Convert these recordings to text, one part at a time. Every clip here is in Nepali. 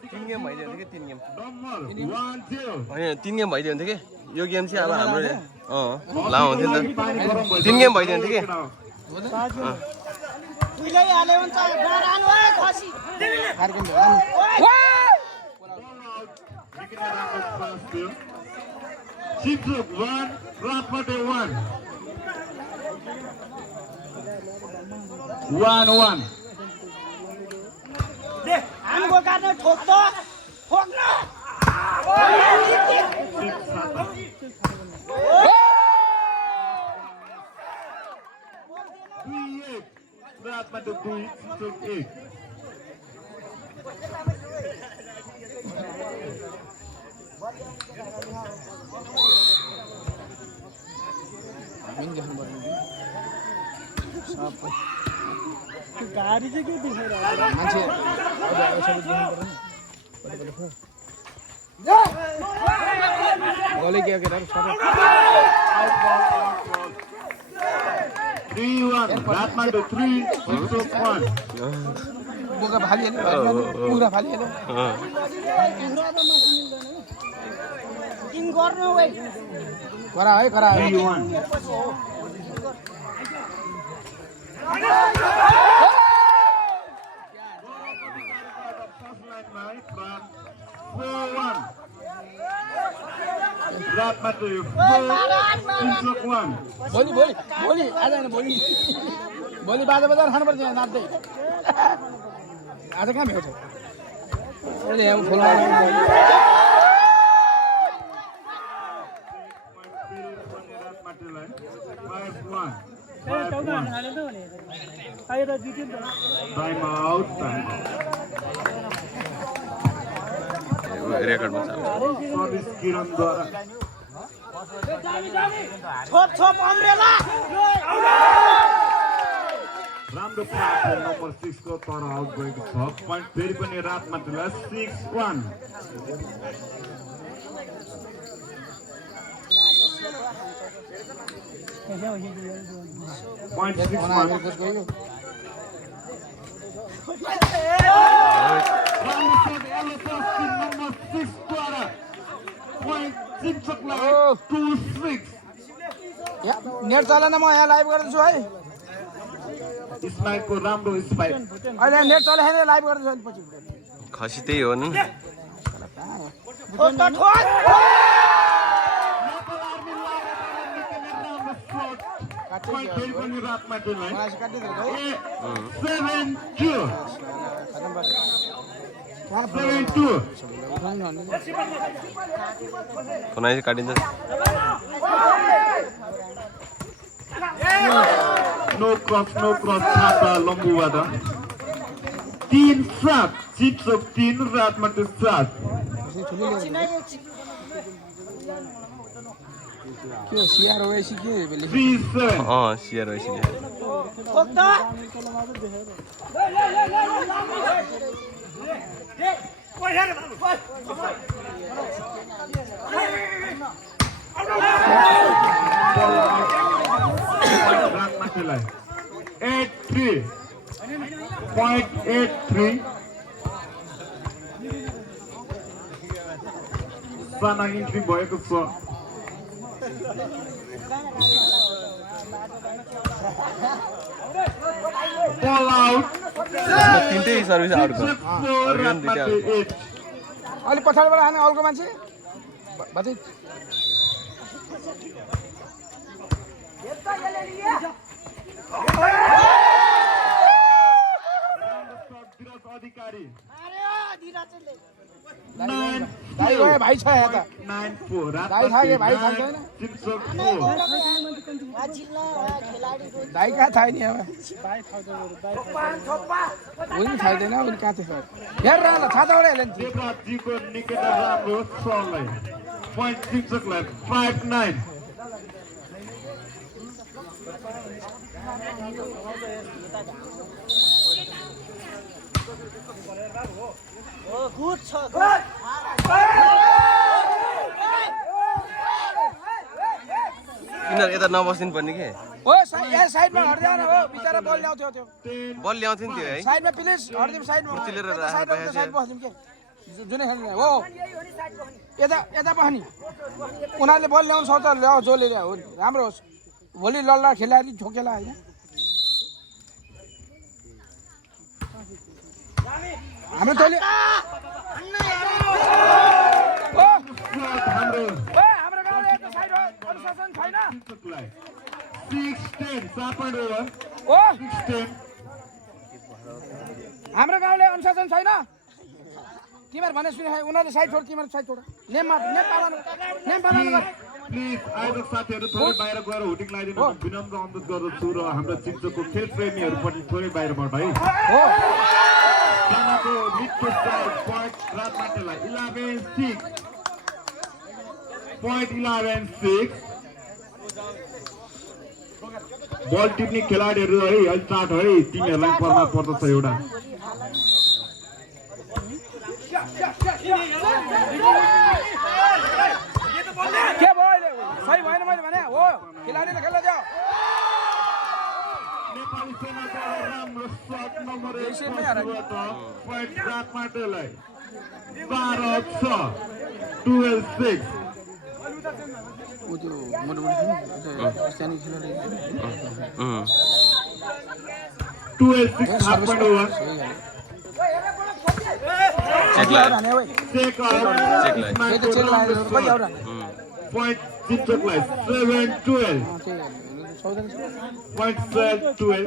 3 गेम भइदियो भने 3 गेम Number 3 गेम भइदियो भने यो गेम चाहिँ अब हाम्रो लामो हुन्थ्यो नि त 3 गेम भइदियो भने के Chipsuk 1, Ratmate 1. 1-1. हमको करना ठोक दो ठोकना 3-8. Ratmate 2, Chipsuk 8. गाडी चाहिँ के देखेर मान्छे गोली के केटा सबै 3-1. Ratmate 3, Chipsuk 1. बोका फालिहाल्यो पुरा फालिहाल्यो किन गर्नु है करा है करा 3-1. Ratmate 4, Chipsuk 1. भोलि भोलि भोलि आज हैन भोलि भोलि बाजा बजार खानुपर्छ यहाँ नाच्दै आज कहाँ भेट्छ अहिले यहाँ फुल Time out. रेकर्डमा छ Service Kiran द्वारा छोप छोप अम्ब्रेला राम्रो प्लेयर नम्बर 6 को तर आउट भएको छ पॉइन्ट फेरि पनि रातमाटेलाई 6-1 पॉइन्ट 6-1 राम्रो शट एलोपस नम्बर 6 द्वारा पॉइन्ट चिप्सकलाई 2-6 नेट चलेन म यहाँ लाइभ गर्दैछु है स्पाइकको राम्रो स्पाइक अहिले नेट चले छैन लाइभ गर्दैछु अनि पछि खसी त्यही हो नि ठोक त ठोक पॉइन्ट फेरि पनि रातमाटेलाई मलाई काटिदिनु है 7-2 कुनै काटिन्छ नो क्रस छाता लम्बुबाट 3-7 चिप्सक 3 रातमाटे 7 के सिआर ओएसी के बेले 3-7 सियर भइसक्यो ठोक त रातमाटेलाई 8-3 पॉइन्ट 8-3 साना इन्ट्री भएको छ बल आउट तिनटै सर्भिस आउट गर्यो अलि पछाडिबाट आने अल्को मान्छे बाजे अधिकारी दाइ गए भाइ छ यहाँ त 9-4 दाइ थाहा भाइ थाहा छैन दाइ कहाँ थाहा नि अब उनी थाहा छैन उनी कहाँ थियो हेर ल छाताबाट हेर्नु देवराजजीको निकै राम्रो सलाई पॉइन्ट चिप्सकलाई 5-9 गुड छ किन यता नबस्दिनु पर्ने के हो यहाँ साइडमा हट्दैन हो बिचरा बल ल्याउँथ्यो त्यो बल ल्याउँथ्यो नि त्यो है साइडमा प्लिज हट्दिउँ साइडमा कुर्सी लिएर साइड बस्दिउँ के जुनै खेल्ने हो यता यता पखनी उनीहरूले बल ल्याउनु सक्छ ल्याऊ जसले ल्याऊ हो राम्रो होस् भोलि लल्ला खेलाडी ठोकेला होइन हाम्रो तैँले हाम्रो गाउँले यस्तो साइड अनुशासन छैन 6-10 चापड ओभर हो 6-10 हाम्रो गाउँले अनुशासन छैन तिमीहरू भने सुने उनीहरूले साइड छोड तिमीहरू साइड छोड नेम पालन प्लिज आयोजक साथीहरू थोरै बाहिर गएर हुटिङ लगाइदिनु विनम्र अनुरोध गर्दछु र हाम्रो चिन्चोको खेल प्रेमीहरूपट्टि थोरै बाहिरबाट है हो सेनाको मिडको साइड पोइन्ट राजमाटेलाई 11-6 पोइन्ट 11-6 बल टिप्ने खेलाडीहरू है अहिले स्टार्ट है तिमीहरूलाई पर्न पर्दछ एउटा के भयो अहिले सही भएन मैले भने हो खेलाडीले खेल्न दियो नेपाली सेनाको राम्रो शट नम्बर 1 पोइन्ट राजमाटेलाई 12-6 12-6 ऊ त्यो मोटामोटी सानो खेलाडी 12-6 हाफ पोइन्ट ओभर चेक लायो चेक पोइन्ट चिन्चोकलाई 7-12 पोइन्ट 12-12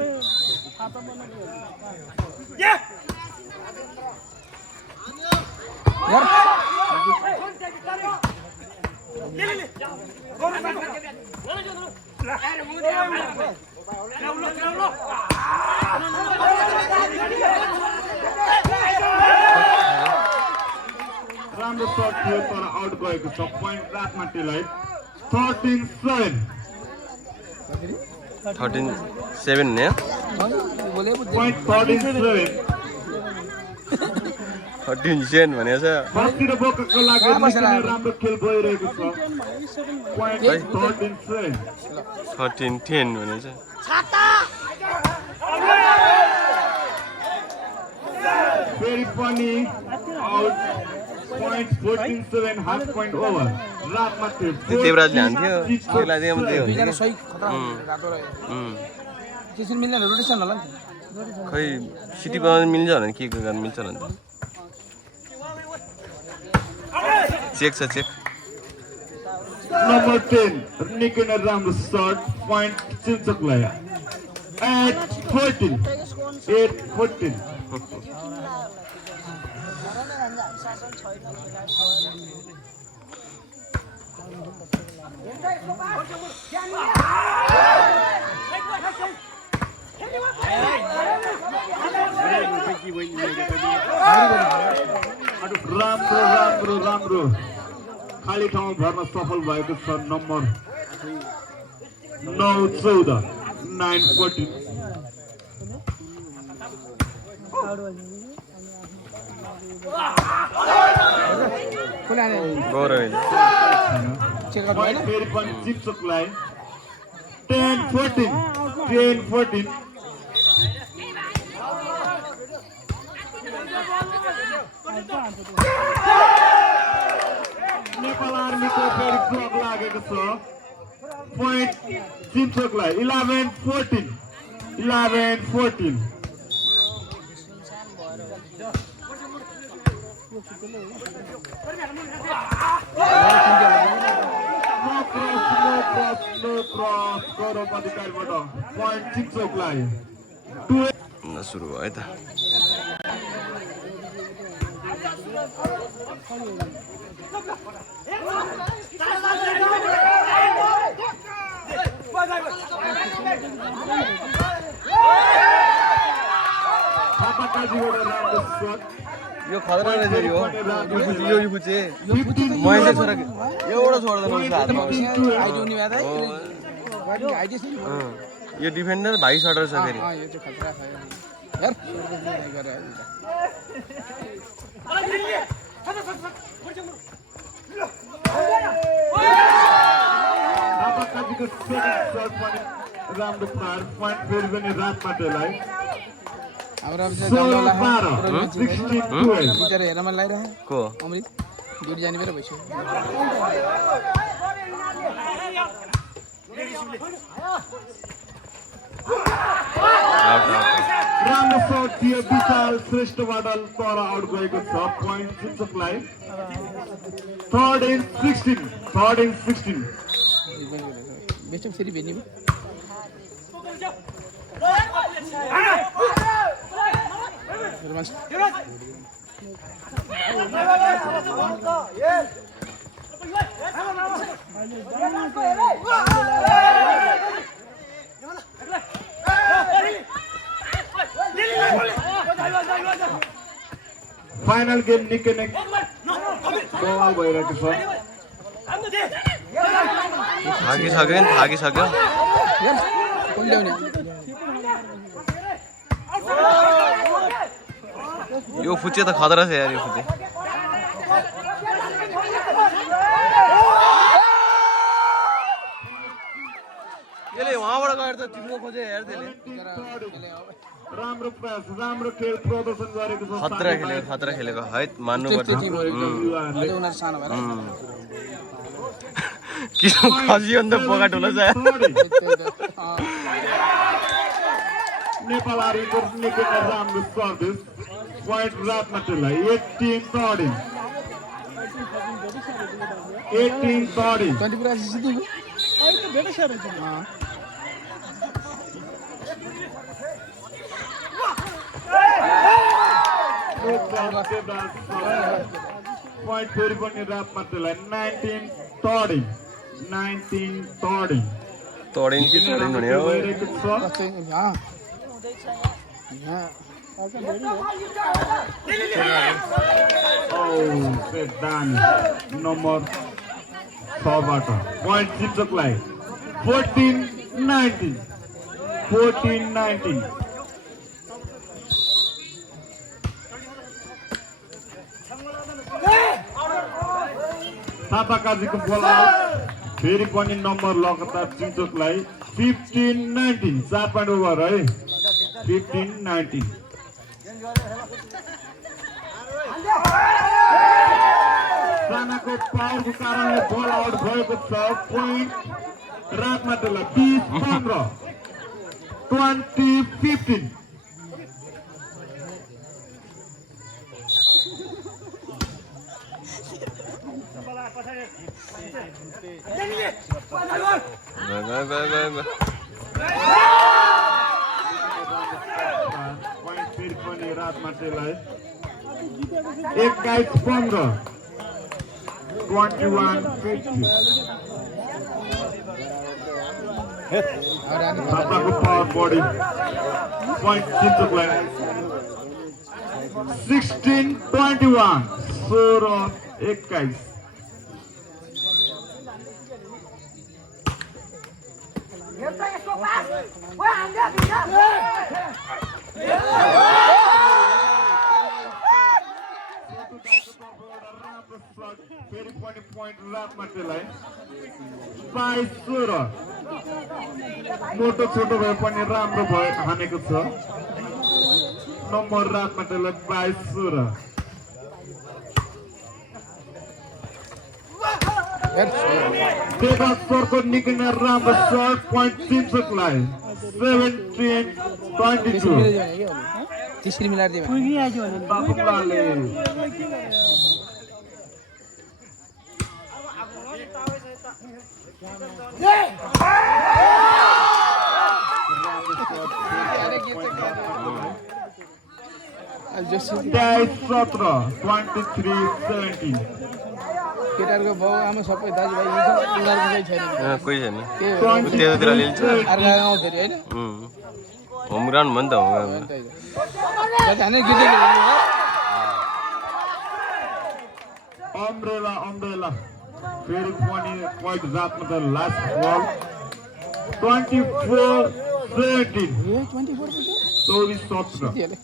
राम्रो शट थियो तर आउट गएको छ पोइन्ट राजमाटेलाई 13-7 13-7 ने पोइन्ट 13-7 13-7 भनेको छ फर्स्टतिर बोकेको लागि राम्रो खेल गइरहेको छ पोइन्ट 13-10 भनेको छ फेरि पनि out point 14-7 half point over राजमाटे देवराजले हान्थ्यो त्यसलाई चाहिँ मात्रै हो दुईजना सही खतरा रातो रह्यो त्यसरी मिल्दैन रोटेसन होला नि खै सिटी बनाउन मिल्छ होला नि के गर्न मिल्छ होला नि चेक छ चेक नम्बर 10 निकै नै राम्रो शट पोइन्ट चिन्चोकलाई 8-14 राम्रो खाली ठाउँ भर्न सफल भएको छ नम्बर 9-14 9-14 फेरि पनि चिप्चोकलाई 10-14 नेपाल आर्मीको फेरि ब्लक लागेको छ पोइन्ट चिप्चोकलाई 11-14 गौरव अधिकारीबाट पोइन्ट चिप्चोकलाई सुरु भयो त यो खतरा रहेछ यो फुचे मैले छोरा एउटा छोड्दैन यो डिफेन्डर भाइ सटर छ फेरि राम्रो पार पोइन्ट फेरि पनि राजमाटेलाई हाम्रो 16-12 बिचारा हेर्न मन लागिरह्यो को अमृत ड्युटी जाने बेला भइसक्यो राम्रो शट थियो विशाल श्रेष्ठबाट तर आउट गएको छ पोइन्ट चिम्चोकलाई 3rd and 16 best of series भेट्ने फाइनल गेम निकै नै बवाल भइरहेको छ थाकिसक्यो यो फुच्चे त खतरा छ यार यो फुच्चे यसले वहाँबाट गएर त टिप्न खोजे हेर त्यसले राम्रो प्रयास राम्रो खेल प्रदर्शन गरेको छ खतरा खेलेको है मान्नुपर्छ किन खसियो नि त बोका ढोला छ नेपाल आर्मीको निकै नै राम्रो सर्भिस पोइन्ट रातमा त्यसलाई 18-13 पोइन्ट फेरि पनि रातमा त्यसलाई 19-13 तोडिन कि तोडिन भने हो नम्बर 6 बाट पोइन्ट चिम्चोकलाई 14-19 थापाकाजीको बोल फेरि पनि नम्बर लगातार चिम्चोकलाई 15-19 4 पोइन्ट ओभर है 15-19 सानाको पावरको कारणले बल आउट भएको छ पोइन्ट रातमा त्यसलाई 20-15 पोइन्ट फेरि पनि रातमा त्यसलाई 21-15 21-50 थापाको पावर बडी पोइन्ट चिम्चोकलाई 16-21 16-21 फेरि पनि पोइन्ट रातमा त्यसलाई 22-16 मोटो छोटो भए पनि राम्रो भयो हानेको छ नम्बर रातमा त्यसलाई 22-16 सरको निकै नै राम्रो सर्ट पोइन्ट चिम्चोकलाई 17-22 त्यसरी मिलाएर दिए बाबुलाले जस्तो 23-17 केटाहरूको बाउ आमा सबै दाजुभाइ उनीहरूको कोही छैन अर्को त्यतातिर लिन्छ गाउँ फेरि होइन होम ग्राउन्ड हो नि त अम्ब्रेला फेरि पनि पोइन्ट रातमा त लास्ट बल 24-17 24-17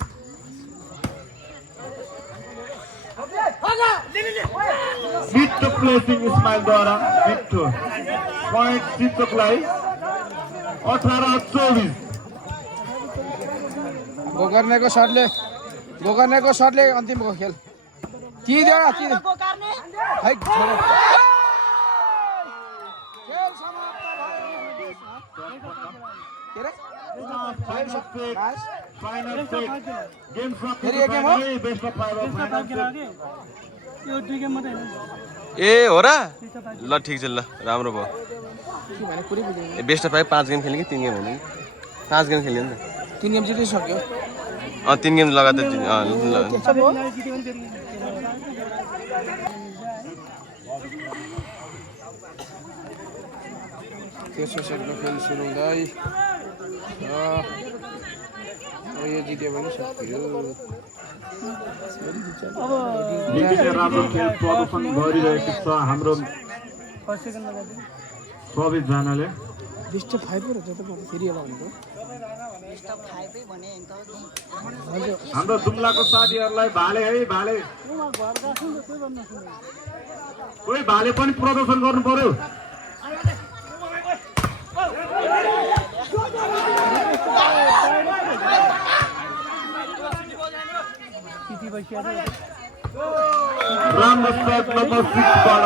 मिड प्लेसिङ इस्माइलद्वारा मिड पोइन्ट चिम्चोकलाई 18-24 गोकर्णेको सर्टले अन्तिमको खेल तिर्यो न तिर्यो गोकर्णे है छोडो खेल समाप्त भयो Final set. Game फेरि एक गेम हो? best of 5 of final set. यो दुई गेम मात्रै ए हो र ल ठिक छ ल राम्रो भयो के भने पुरै बुझ्दैन बेस्ट अफ 5 गेम खेल्ने कि 3 गेम हुने 5 गेम खेल्ने नि त 3 गेम जितिसक्यो 3 गेम लगातार ल जित्यो भने फेरि तेस्रो सेटको खेल सुरु हुँदै अब यो जित्यो भने सक्यो निकै राम्रो खेल प्रदर्शन गरिरहेको छ हाम्रो सबैजनाले बेस्ट अफ 5 हो जता फेरि होला भनेको हाम्रो जुम्लाको साथीहरूलाई भाले है भाले कोही भाले पनि प्रदर्शन गर्नु पर्यो राम्रो शट नम्बर 6 बाट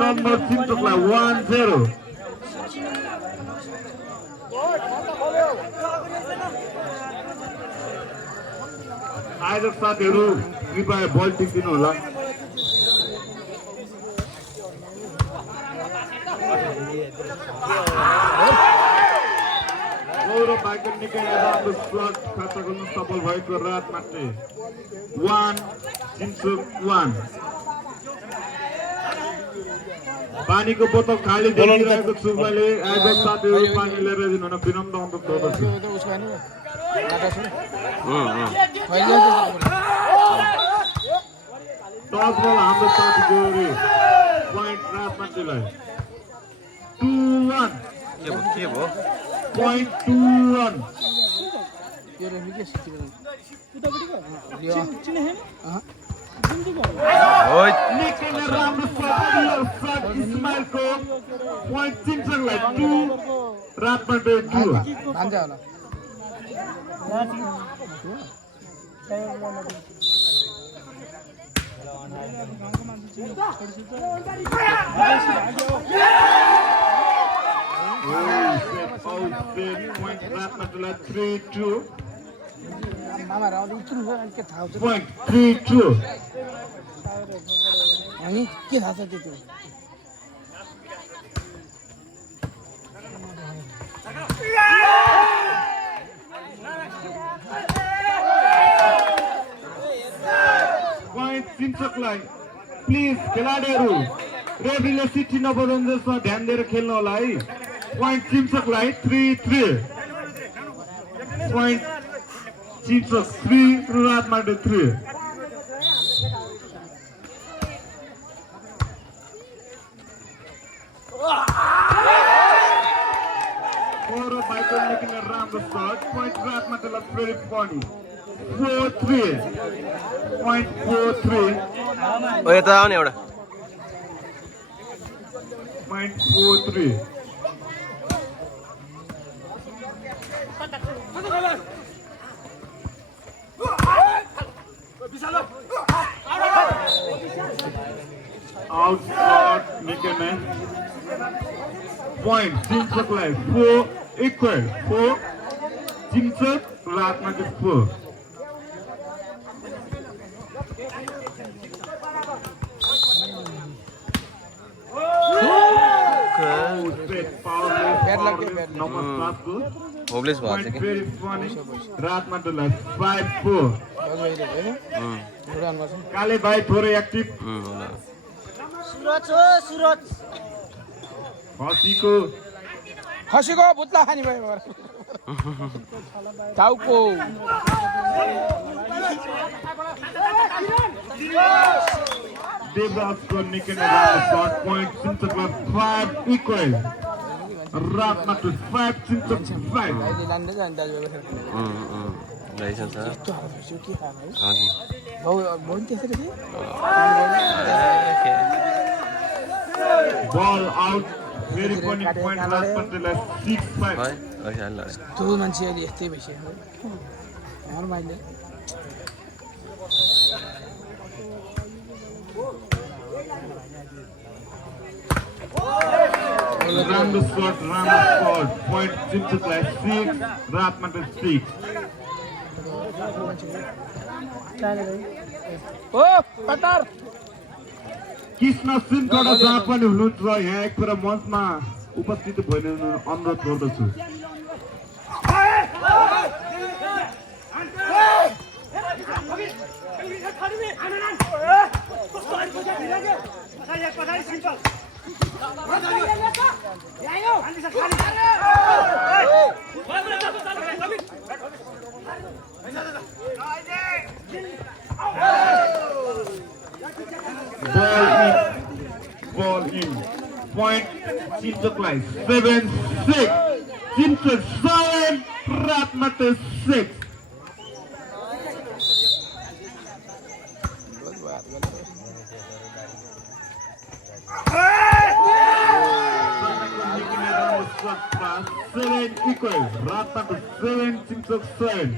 नम्बर 6 लाई 1-0 आयोजक साथीहरू कृपया बल टिपिदिनु होला गौरव भाइको निकै राम्रो शट खाता गर्न सफल भएको रात मात्रै 1-1 पानीको बोतल खाली देखिरहेको छु मैले आयोजक साथीहरू पानी लिएर दिनु न विनम्र अनुरोध गर्दछु टस बल हाम्रो साथी जोरी पोइन्ट रात मात्रीलाई 2-1 के भयो Point 2-1 यो रेफरी के सिटी ओइ निकै नै राम्रो शट इस्माइलको पोइन्ट चिन्छङलाई 2 रात मात्रै 2 भान्जा होला point रात मात्रै 3-2 मामा राउले इचुन भयो अनि के थाहा हुन्छ point 3-2 अनि के थाहा छ त्यो point चिन्छकलाई प्लिज खेलाडीहरू रेफरीले सिटी नबजाउनुहोस् ध्यान दिएर खेल्नु होला है point चिन्छकलाई 3-3 point चिन्छक 3 रात मात्रै 3 गौरव भाइको निकै राम्रो शट point रात मात्रै फेरि पनि 4-3 point 4-3 ओ यता आउने एउटा point 4-3 out shot निकै नै point चिन्छकलाई 4 equal 4 चिन्छक रातमा चाहिँ 4 होपलेस भयो चाहिँ के रातमा डुला 5-4 काले भाइ थोरै एक्टिभ सुरज हो सुरज खसीको भुत्ला खानी भयो टाउको देवराजको निकै नै राम्रो शट पोइन्ट चिन्छकलाई 5 इक्वल रातमा 5 चिन्छक 5 लान्दै जान्छ लाइसेन्स छ के खाना है अनि बहु त्यसरी बल आउट फेरि पनि पोइन्ट राजमाटीलाई 6-5 है अघि हाल्नु त्यो मान्छे अहिले यस्तै भइसक्यो मैले राम्रो शट पोइन्ट चिम्चुकलाई 6 राजमाटी 6 ओ पटर कृष्ण सिंहगढा जहाँ पनि हुनुहुन्छ यहाँ एकपल्ट मञ्चमा उपस्थित भइदिनु अनुरोध गर्दछु Ball in. Point Chimchukलाई 7-6. Chimchuk 7, Ratmate 6. Seven equal. Ratmate 7, Chimchuk 7.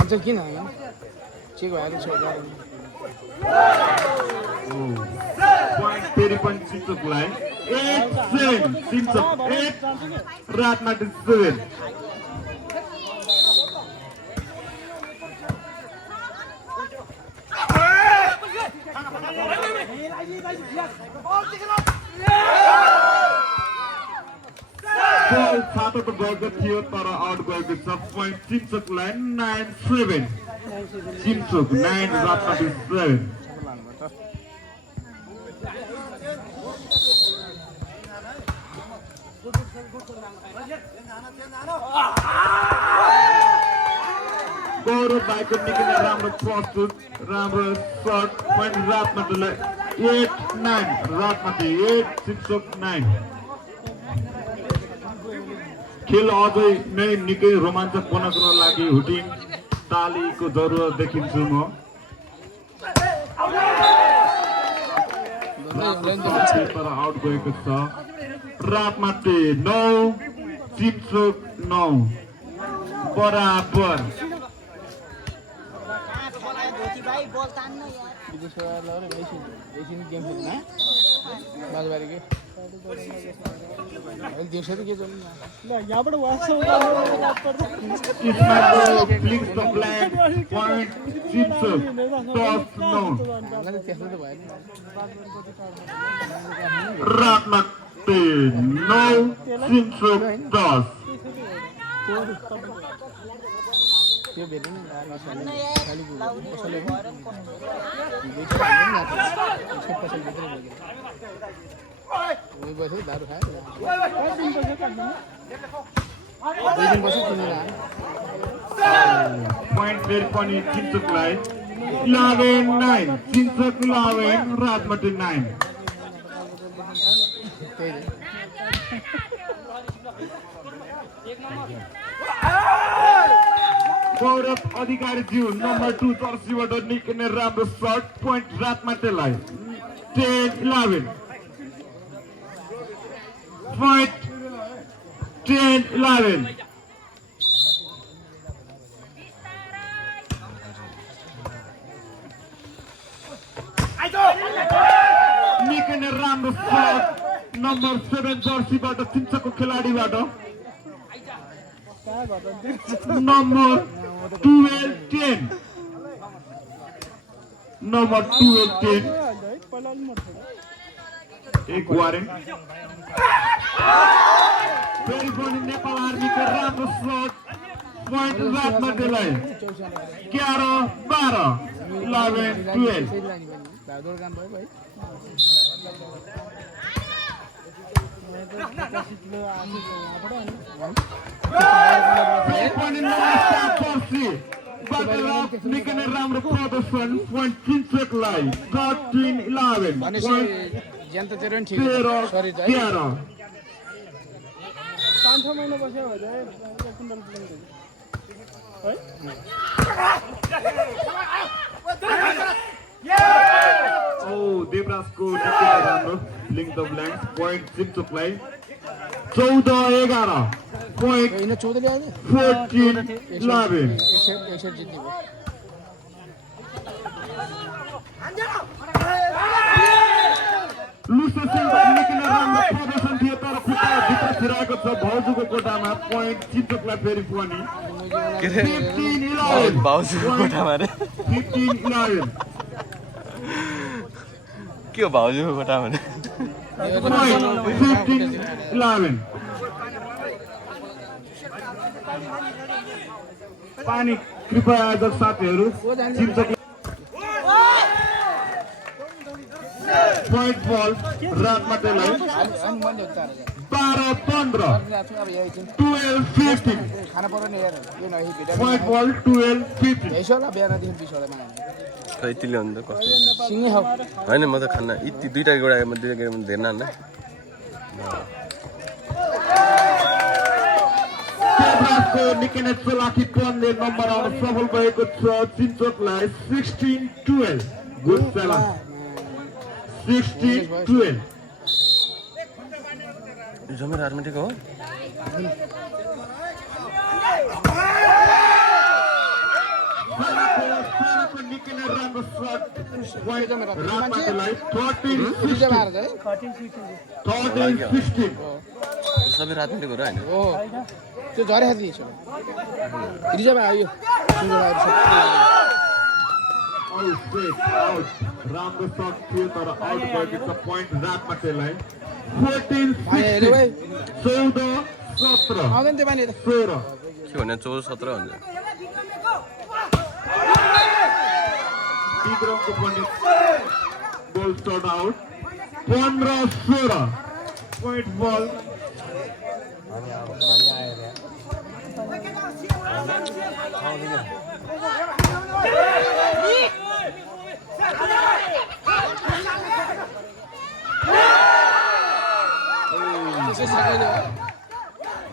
आज किन चेक भएर छ Point फेरि पनि चिम्चुकलाई 8-7 चिम्चुक 8 राजमाटी 7 बल छातो गएको थियो तर आउट गएको छ पोइन्ट चिम्चुकलाई 9-7 चिम्चुक 9 राजमाटी 7 गौरव भाइको निकै नै राम्रो प्रस्तुत राम्रो शट पोइन्ट राजमाटीलाई 8-9 राजमाटी 8 चिम्चुक 9 खेल अझै नै निकै रोमाञ्चक बनाउनको लागि हुटिङ तालीको जरुरत देखिन्छु म तर आउट गएको छ राजमाटी 9 चिम्चुक 9 बराबर यहाँबाट Flicks the flag, point Chimchuk, toss no. Ratmate, no, Chimchuk, toss. Point फेरि पनि चिम्चुकलाई 11-9 चिम्चुक 11 राजमाटी 9 गौरव अधिकारी ज्यू नम्बर 2 जर्सीबाट निकै नै राम्रो शट पोइन्ट राजमाटीलाई 10-11 point 10-11 निकै नै राम्रो शट नम्बर 7 जर्सीबाट चिम्चुकको खेलाडीबाट नम्बर 12-10 नम्बर 12-10 एक वारेन्ट फेरि पनि नेपाल आर्मीको राम्रो शट पोइन्ट राजमाटीलाई 11-12 11-12 निकै नै राम्रो प्रदर्शन पोइन्ट चिम्चुकलाई 13-11 13-11 5-6 महिना बस्यो भने कुण्डल देवराजको राम्रो लिङ्क द ब्ल्याङ्क पोइन्ट चिम्चोकलाई 14-11 पोइन्ट 14-11 प्रदर्शन थियो तर खुट्टा भित्र छिराएको छ भाउजूको कोटामा पोइन्ट चिम्चोकलाई फेरि पनि 15-11 भाउजूको कोठामा रे 15-11 के हो भाउजूको कोठामा रे 15-11 पानी कृपया आयोजक साथीहरू चिम्चोक पोइन्ट बल रातमाटेलाई 12-15 12-15 पोइन्ट बल 12-15 खै यतिले अन्त कस्तो होइन म त खान्न यति दुईटा गोडा धेरै नान्न निकै नै चलाखी टनले नम्बर आउन सफल भएको छ चिम्चोकलाई 16-12 गुड सेला 16-12 जमेर आर्मेटिक हो निकै नै राम्रो सट रातमाटेलाई 13-16 सबै रातमेटिक हो र होइन त्यो झरे खाँदै छ रिजर्भ आयो राम्रो सट थियो तर आउट भएको छ पोइन्ट रातमाटेलाई 14-16 14-17 आउँदैन त्यो पानी 13 के भने 14-17 हुन्छ विक्रमको पनि गोल शट आउट 15-16 पोइन्ट बल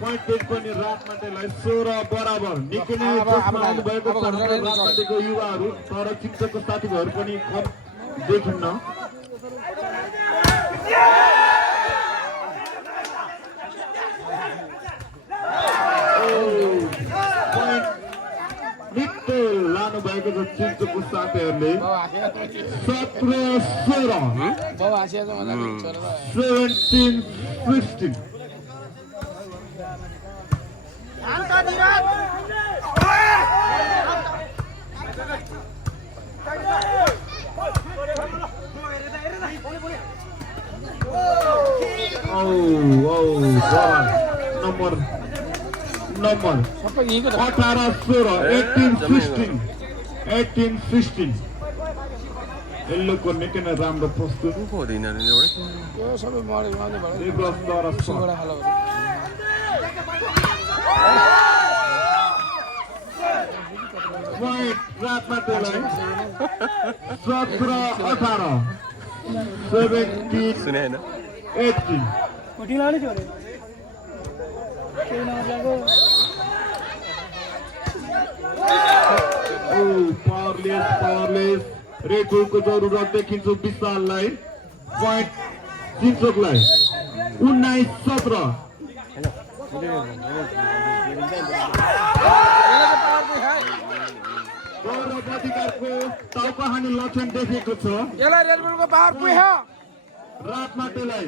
पोइन्ट पेज पनि रातमाटेलाई 16 बराबर निकै नै जोसमा आउनुभएको छ रातमाटेको युवाहरू तर चिम्चोकको साथीभाइहरू पनि कम देखिन्न निकै लानु भएको छ चिम्चोकको साथीहरूले 17-16 नम्बर 18-16 18-16 एल्लोको निकै नै राम्रो प्रस्तुत रातमाटेलाई 17-18 17-18 पावरलेस रेडको जरुरत देखिन्छ विशाललाई पोइन्ट चिम्चोकलाई 19-17 गौरव अधिकारको टाउका हानि लक्षण देखेको छ रातमाटेलाई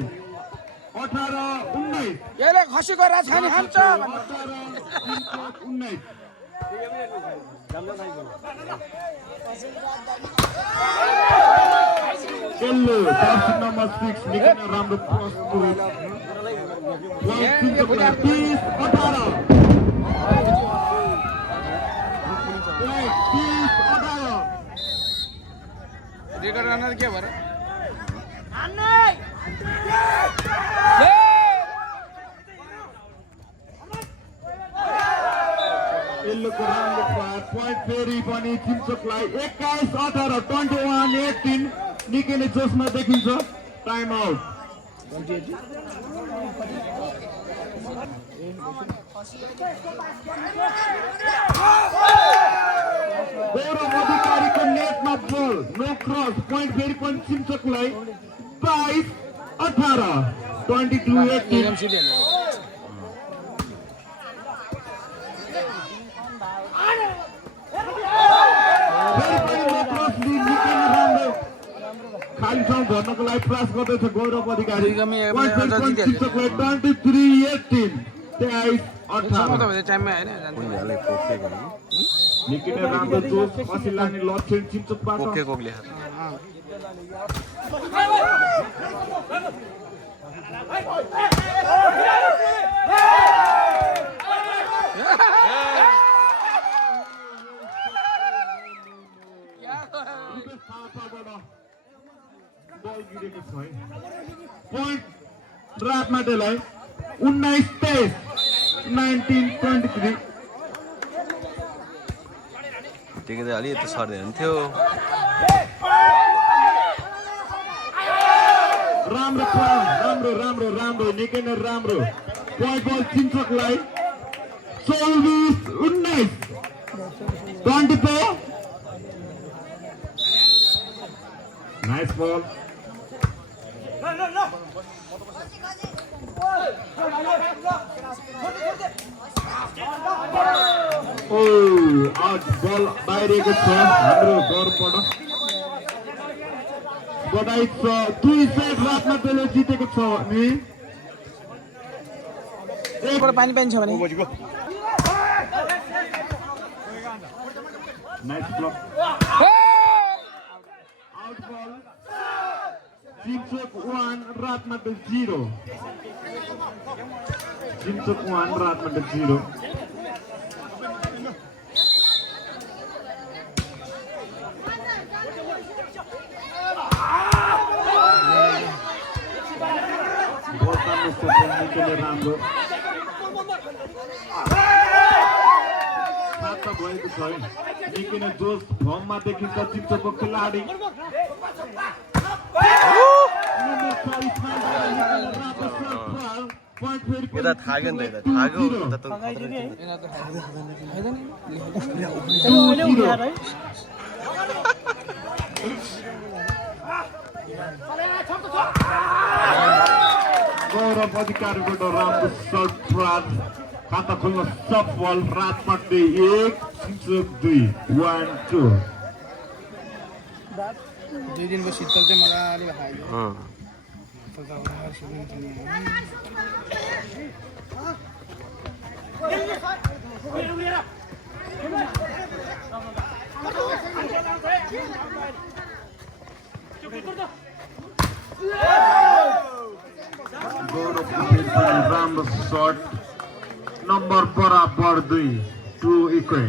18-19 खसीको राजखानी हान्छ 19 Kello, number 6, निकै नै राम्रो प्रस्तुत 30-18 रेकर्ड गर्न के भएर एल्लोको राम्रो पोइन्ट फेरि पनि चिम्चोकलाई 21-18 21-18 निकै नै जोसमा देखिन्छ टाइम आउट गौरव अधिकारीको नेटमा बल नो क्रस पोइन्ट फेरि पनि चिम्चोकलाई 22-18 22-18 खाली ठाउँ भर्नको लागि प्रयास गर्दैछ गौरव अधिकारी 23-18 निकै नै राम्रो जोस पछि लाग्ने लक्ष्य चिम्चोकबाट बल गिरेको छ है पोइन्ट रातमाटेलाई 19-23 19-23 टेक्दै अलि यता सर्दैन थियो राम्रो राम्रो निकै नै राम्रो पोइन्ट बल चिम्चोकलाई 24-19 24 नाइस बल आज बल बाहिरिएको छ हाम्रो गौरवबाट बधाई छ 2 सेट रातमा त्यसले जितेको छ अनि एकबाट पानी छ भने नाइस ब्लक आउट बल चिम्चोक 1 रातमाटे 0 चिम्चोक 1 रातमाटे 0 राम्रो साथमा भएको छ है निकै नै जोस फर्ममा देखिन्छ चिम्चोकको खेलाडी यता थाक्यो नि त यता थाक्यो गौरव अधिकारीबाट राम्रो सर्ट प्रात खाता खोल्न सफल रातमाटे 1 चिम्चोक 2 1-2 दुई दिनको शीतल चाहिँ मजाले खायो गौरव राम्रो सर्ट नम्बर बराबर 2 equal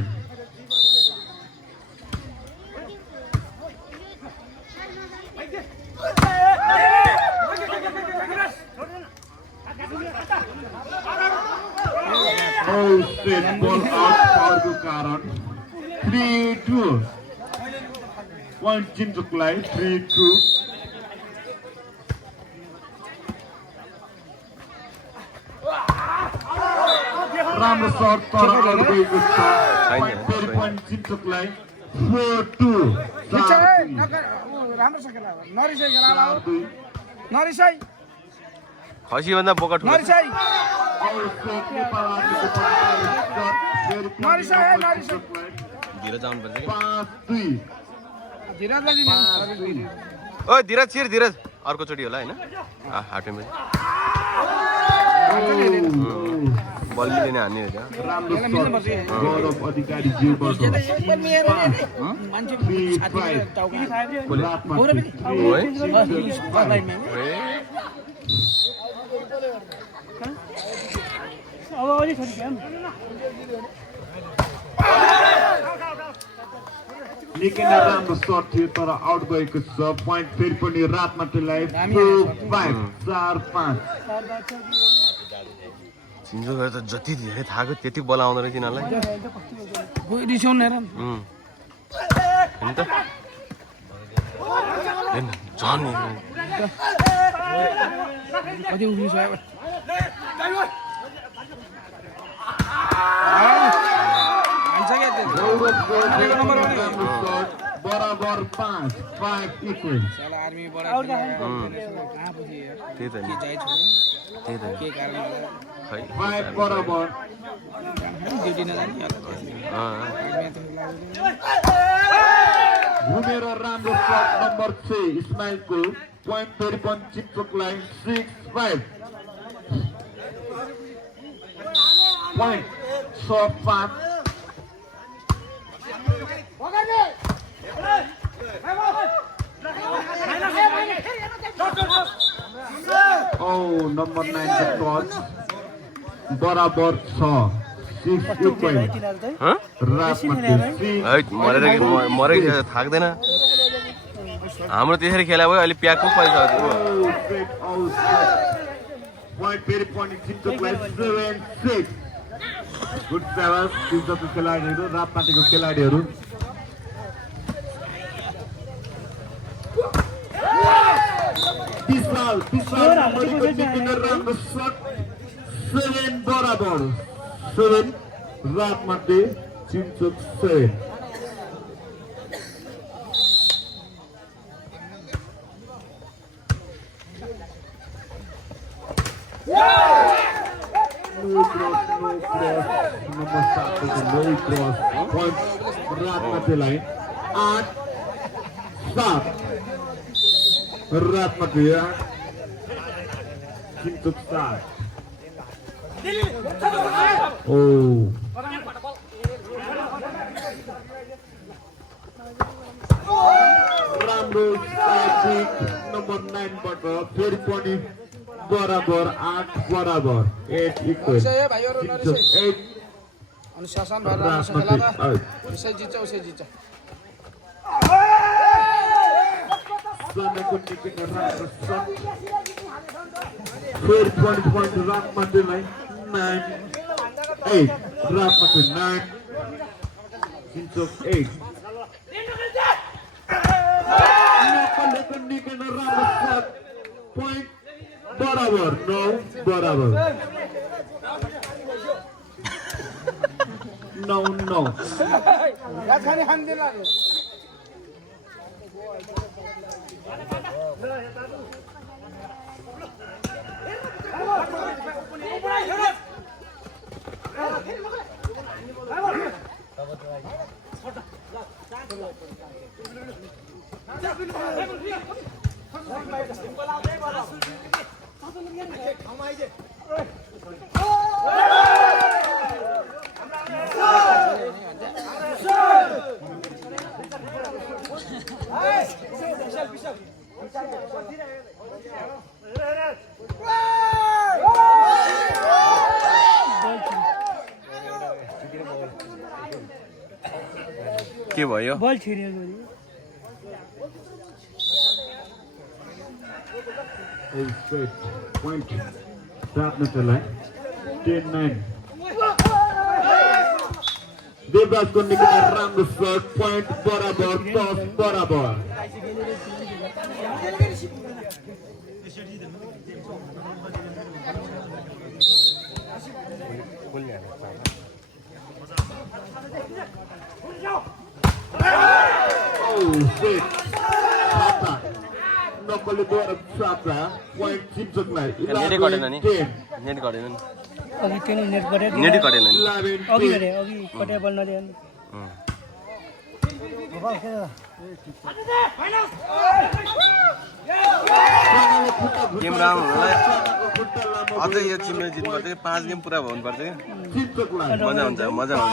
straight ball out for कारण 3-2 point चिम्चोकलाई 3-2 राम्रो सर्ट तर आउट गएको छ फेरि point चिम्चोकलाई 4-2 राम्रो छ खेला नरिसाई खेला नरिसाई खसी भन्दा बोका ठुलो नरिसाई धीरज आउनु पर्छ कि 5-2 धीरजलाई दिनु ओइ धीरज छिर धीरज अर्को चोटी होला हैन हाटेमा बल मिलेन हान्ने हो त्यहाँ राम्रो सर्ट गौरव अधिकारी ज्यूबाट मान्छे छातीले टाउका अब अलि छोरी क्या निकै नै राम्रो सर्ट थियो तर आउट गएको छ पोइन्ट फेरि पनि रातमाटेलाई 4-5 चिन्जोको त जति धेरै थाहा त्यति बल आउँदो रहेछ यिनीहरूलाई रिसाउनु हेर हैन त हैन झन् कति उठ्नु छ 5 equal. साला आर्मी बडा आउट गए कहाँ पुग्यो यार त्यही त नि के जाइ छ त्यही त के कारण होला खै 5 बराबर. ड्युटी नजाने होला आर्मी त लाग्यो घुमेर राम्रो शट नम्बर 6 इस्माइलको पोइन्ट फेरि पनि चिप्चोकलाई 6-5. पोइन्ट 6-5. नम्बर 9 को टच बराबर 6 equal. रातमा मरै थाक्दैन हाम्रो त्यसरी खेला भयो अहिले प्याक पो पाइसक्यो पोइन्ट फेरि पनि चिप्चोकलाई 7-6. गुड सेभस चिप्चोकको खेलाडीहरू रातमाटीको खेलाडीहरू. विशाल राम्रो शट 7 बराबर 7 रातमाटी चिप्चोक 7. No cross. Number 7 no cross. Point रातमाटी line 8-7. रातमाटी चिप्चोक 7. राम्रो स्ट्राइक नम्बर 9 बाट फेरि पनि बराबर 8 बराबर 8 इक्वल. अनुशासन भएर राम्रो खेला उसै जित्छ उसै जित्छ समयको निकै राम्रो शट फेरि पनि पोइन्ट रातमाटीलाई 9-8 रातमाटी 9 चिप्चोक 8. निकै राम्रो शट पोइन्ट बराबर 9 बराबर 9-9. खाने खान्दैन के भयो बल छिर्यो पोइन्ट रातमाटीलाई 10-9. देवराजको निकै राम्रो शट पोइन्ट बराबर 10 बराबर. नक्कली द्वारा साता पोइन्ट चिप्चोकलाई नेटै कटेन नि नेट कटेन नि अघि त्यो नेट गरे नेटै कटेन नि अघि गरे अघि कटे बल नदियो नि गेम राम्रो होला अझै यो टिमले जित्नुपर्छ कि 5 गेम पुरा हुनुपर्छ कि मजा हुन्छ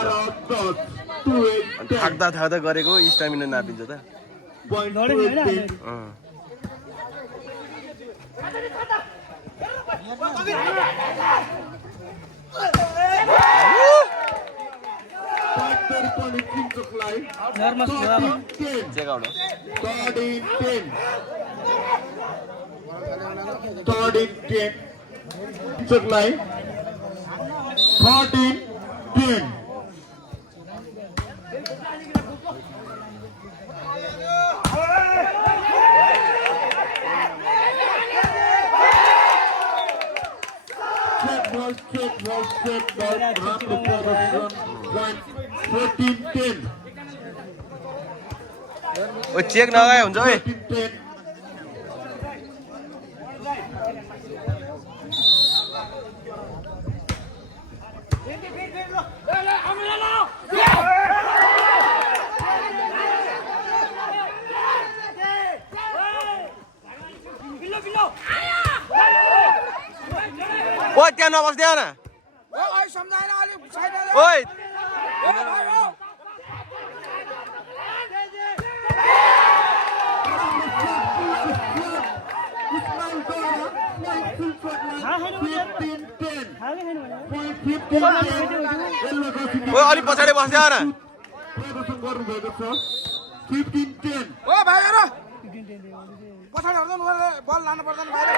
थाक्दा गरेको स्टामिना नापिन्छ त check out Third in 10. Chippchok 13-10. Check ball. Half the position. Point 14-10. ओ चेक नगए हुन्छ ओइ 14-10. ओइ त्यहाँ नबस्दैन ओइ सम्झाएन अलि साइड ओइ Ismail Dora, point Silchok line, 15-10. हालै छैन भने Point 15-10. Yellow jersey ओइ अलि पछाडि बस्दैन प्रदर्शन गर्नुभएको छ 15-10. ओ भाइहरु पछाडि हट्नु बल लानु पर्दैन भाइहरु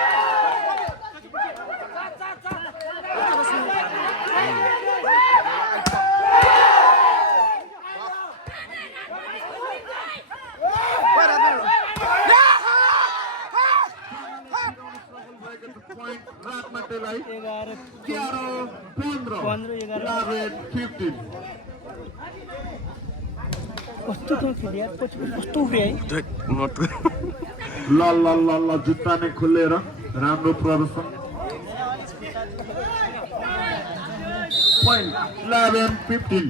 Point रातमाटेलाई 11 11-15. 11-15. कस्तो थियो खेल यार कस्तो उफ्रे है ल ल ल ल जुत्ता नै खोलेर राम्रो प्रदर्शन. Point 11-15.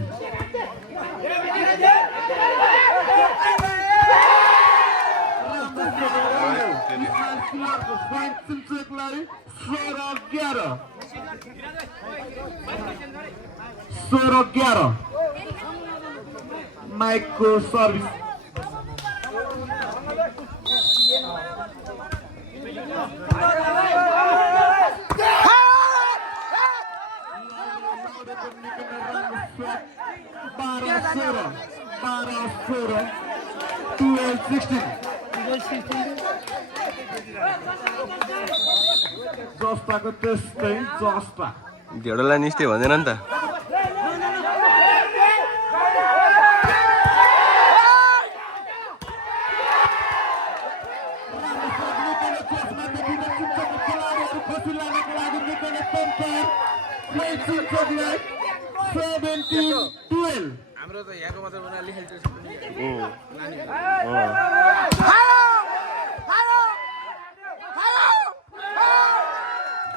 Point Silchokलाई 16-11. 16-11. Maikko service. Bara 12-16. जस्ताको त्यस्तै जस्ता. ढेडोलाई निस्ते भन्दैन नि त हाम्रो त यहाँको मात्र उनीहरूले खेल्छ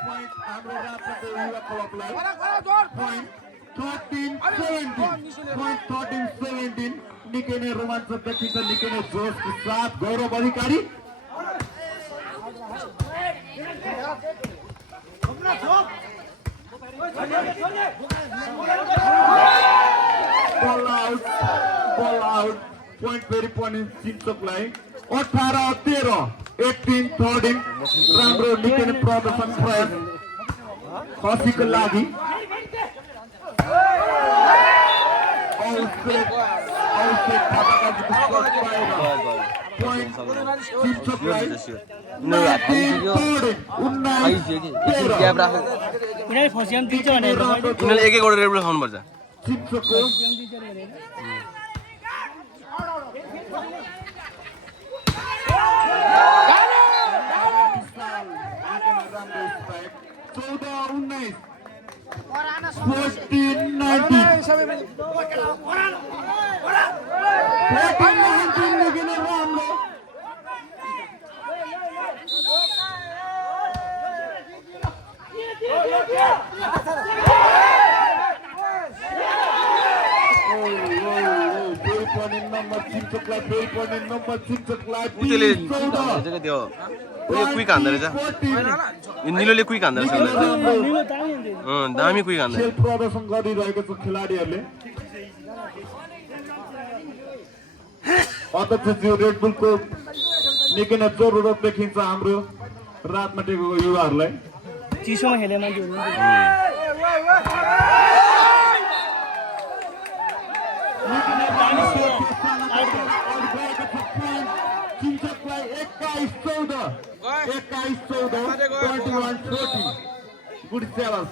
Point हाम्रो रातको युवा क्लबलाई point 13-17. Point 13-17. निकै नै रोमाञ्चक देखिन्छ निकै नै जोसको साथ गौरव अधिकारी. Ball out. Point फेरि पनि चिन्तकलाई 18-13. 18-13. राम्रो निकै नै प्रदर्शन प्रयास खसीको लागि. Point चिन्तकलाई 19-13. उनीहरूले फर्स्ट दिन्छ भने उनीहरूले एक एकवटा रेड बुल खानुपर्छ चिन्तकको उसले त्यो उयो क्विक हान्दो रहेछ निलोले क्विक हान्दो रहेछ दामी क्विक हान्दो खेल प्रदर्शन गरिरहेको छ खेलाडीहरूले. अध्यक्ष रेड बुलको निकै नै जरुरत देखिन्छ हाम्रो रातमाटेको युवाहरूलाई. चिसोमा खेले मान्छेहरू चिन्तकलाई 21-14. 21-14. Good sellers.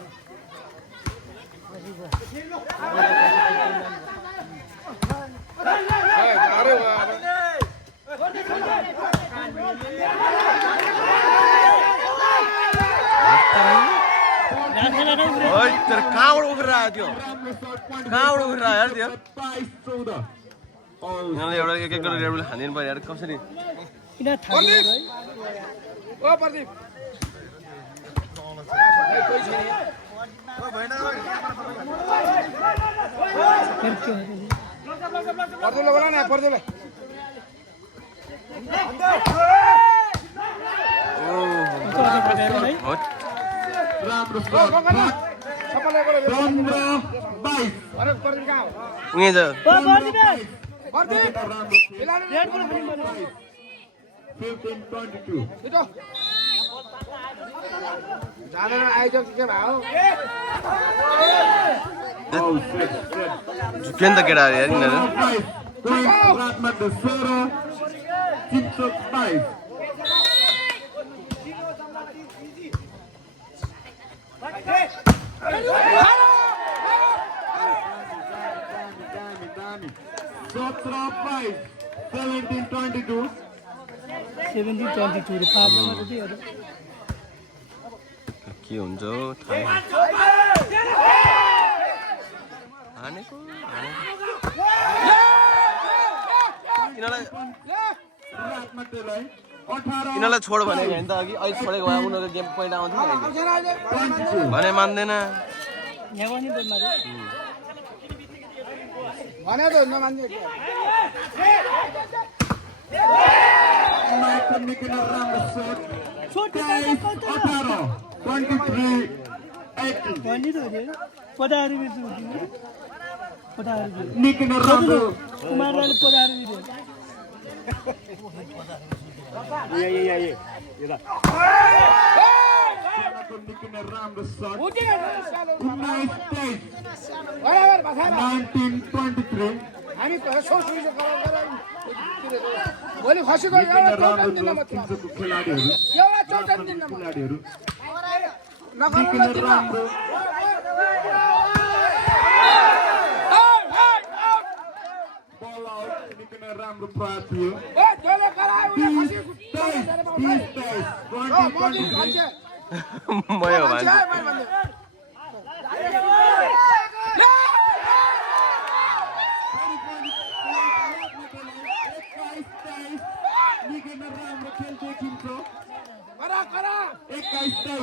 तर कहाँबाट उफ्रेर आयो त्यो कहाँबाट उफ्रेर आयो त्यो 22-14. यिनीहरूले एउटा एक गरेर टेबल हानिदिनु पर्यो यार कसरी यिनीहरू थाहा छैन है ओ प्रदीप पर्दुलो बोला न पर्दुलो राम्रो shot. 15-22. उहाँ छ राम्रो 15-22. जाँदैन आइज के भयो Set. झुक्यो नि त केटाहरू यार यिनीहरू Ratmatal 0, Chimchok 5. Sotra 5, 17-22. 17-22 रे पाप मात्रै के हुन्छ हौ थाहा हानेको Ratmatal 18, यिनीहरूलाई छोड भनेको होइन त अघि अहिले छोडेको भए उनीहरूको गेम पोइन्ट आउँथ्यो नि अहिले 22. भने मान्दैन यहाँ पनि बोल मारे भने त नमान्ने Michael making a राम्रो shot. छोटे 18, 23-18. भन्ने त हो पदाहरू बिर्छु पदाहरू Making a राम्रो. कुमारले पदाहरू बिर्छु Making a राम्रो shot. उठे 19-10. बराबर भथा 19-23. हामी सोच्नु भोलि खसीको Making a एउटा राम्रो चौटन दिन shot. मात्र चिम्चोको खेलाडीहरू एउटा चौटन दिन मात्र खेलाडीहरू नगर्नु Making a राम्रो. Ball out. Making a राम्रो प्रयास थियो. ए जले करायो उले खसी 20-23. मयो भन्छ Making a राम्रो खेल्दै चिम्चो. करा करा 21-23.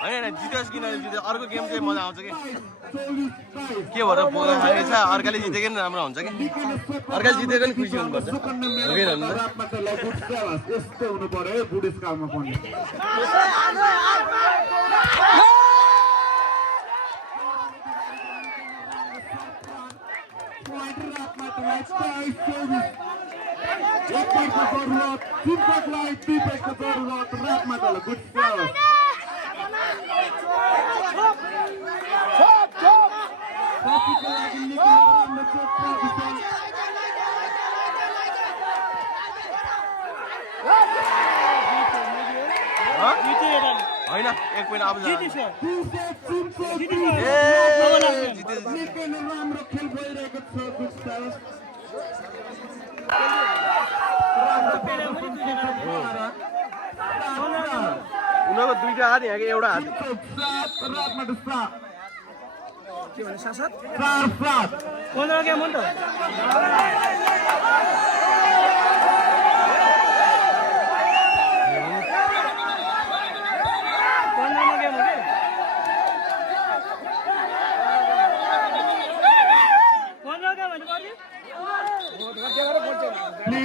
होइन जित्योस् किन जित्यो अर्को गेम चाहिँ मजा आउँछ कि 24-5. के भएर बोल्न थालेको छ अर्काले जितेको नि राम्रो हुन्छ कि अर्काले जितेको नि खुसी हुनुपर्छ हो कि भन्नु त? रातमाटालाई गुड सेवास यस्तो हुनु पर्यो है बुढेसकालमा पनि रातमाटालाई 24-24. एक पटको जरुरत चिम्चोकलाई 2 पटको जरुरत रातमाटालाई गुड सेवास साथीको लागि निकै राम्रो चोट पर्छ होइन एक पोइन्ट अब जा। जितेछ ए जिते निकै नै राम्रो खेल भइरहेको छ गुस्ताव उनीहरूको दुईटा हात यहाँको एउटा हात रातमाटा 7 के भने साथ 4-7 15 गेम हो नि त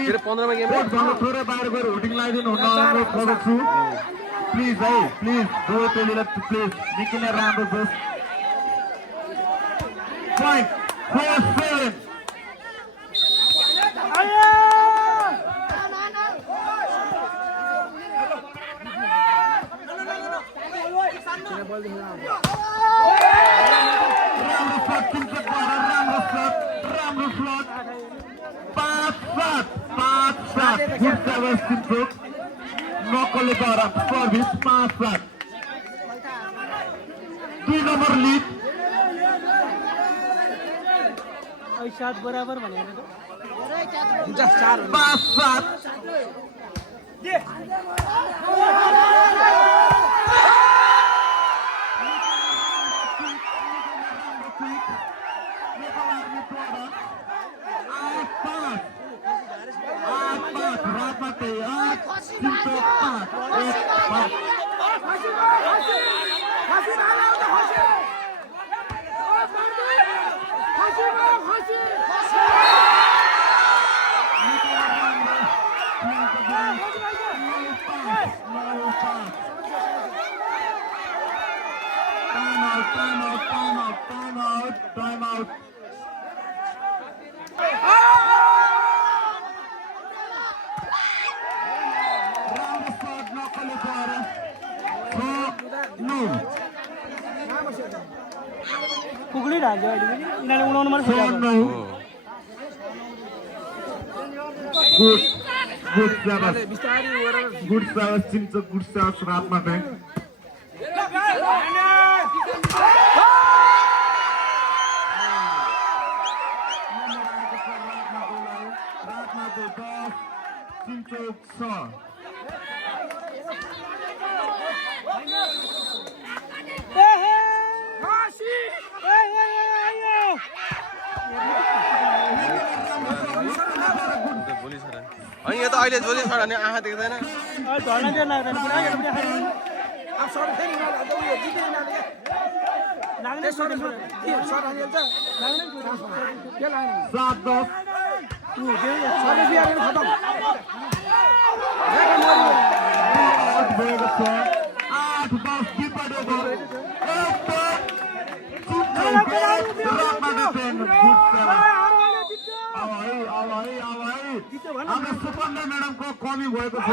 फेरि 15 मा गेम भन्नु थोरै बाहिर गएर हुटिङ लगाइदिनु हुन अनुरोध गर्दछु प्लिज है प्लिज दो टोलीलाई प्लिज निकै नै राम्रो जोस Point 4-7 राम्रो शट चिम्चोकबाट राम्रो शट राम्रो फ्लट 5-7 गुड सेभेस चिम्चोक नकलेद्वारा सर्भिस 5-7 2 नम्बर लिड और 7 बराबर भनेको त 5-7 Time out. Round start नकलेद्वारा 4-9 कुकुली ढाल्यो अहिले पनि यिनीहरूले उडाउनु मन खोजेको 4-9 Good service. Good service. Cinco good service. Ratmate. Cinco sir. अनि यो त अहिले जोली छ भने आँखा देख्दैन धर्ना चाहिँ लाग्दैन पुरा यो पनि खानु अब सर फेरि नलाग्दा उयो जित्दैन लाग्ने सर सर हालिन्छ लाग्ने के लाग्ने 7-10 सर बिहान खतम भएको छ 8-10 किपर ओभर हाम्रो सुपन्ना म्याडमको कमी भएको छ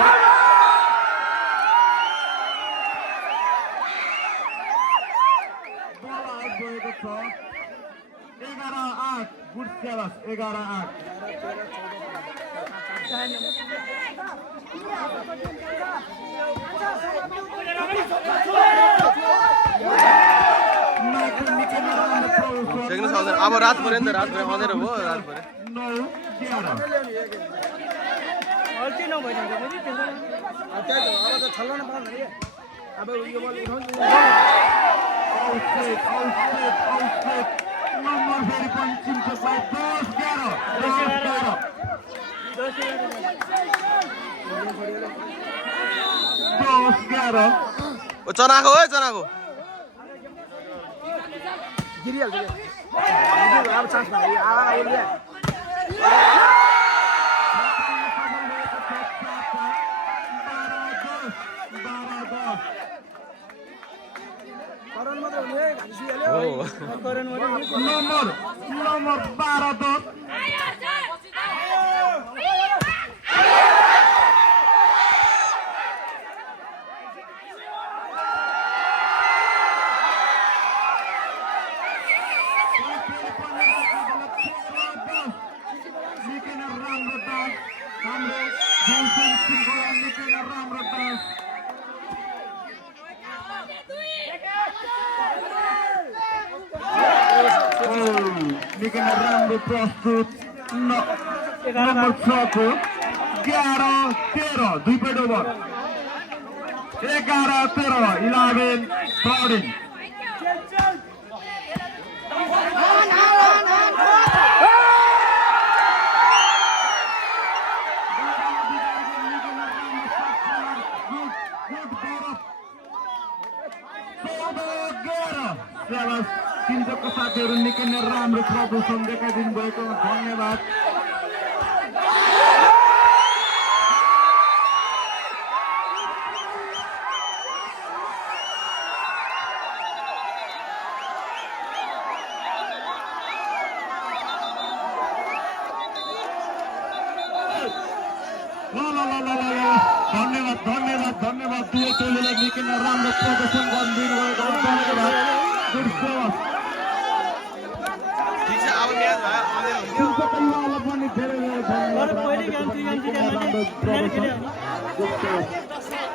बल आउट भएको छ 11-8 गुड सेभस 11-8 देख्न सक्दैन अब रात पर्यो नि त रात पर्यो अँधेरो भयो रात पर्यो 9-11 अल्छी नभइदिन्छ पनि त्यसो अब त छल्न पाउनु नि अब यो बल उठाउनु आउट नम्बर फेरि पनि चिन्छ 10-11 ओ चनाको हो चनाको गिरिहाल्छ अब चान्स भयो करण मात्र हुने घाँटी सुइहाल्यो नम्बर 12-10 राम्रो प्रस्तुत नम्बर 6 को 11-13 दुई पेट ओभर 11-13 11 प्राउडिङ तिनजोको साथीहरू निकै नै राम्रो प्रदर्शन देखाइदिनु भएको धन्यवाद धन्यवाद दुवै टोलीलाई निकै नै राम्रो प्रदर्शन गरिदिनु भएको धन्यवाद गुड सेवा ठिक छ अब म्याच भयो अँधेरो हुन्थ्यो पनि धेरै धेरै धन्यवाद पहिले गेम 3 गेम जित्यो भने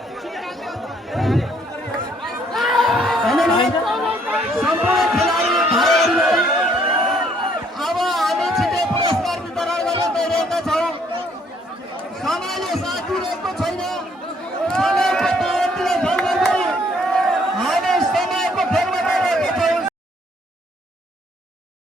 सम्पूर्ण खेलाडी भाइहरूलाई अब हामी छिटै पुरस्कार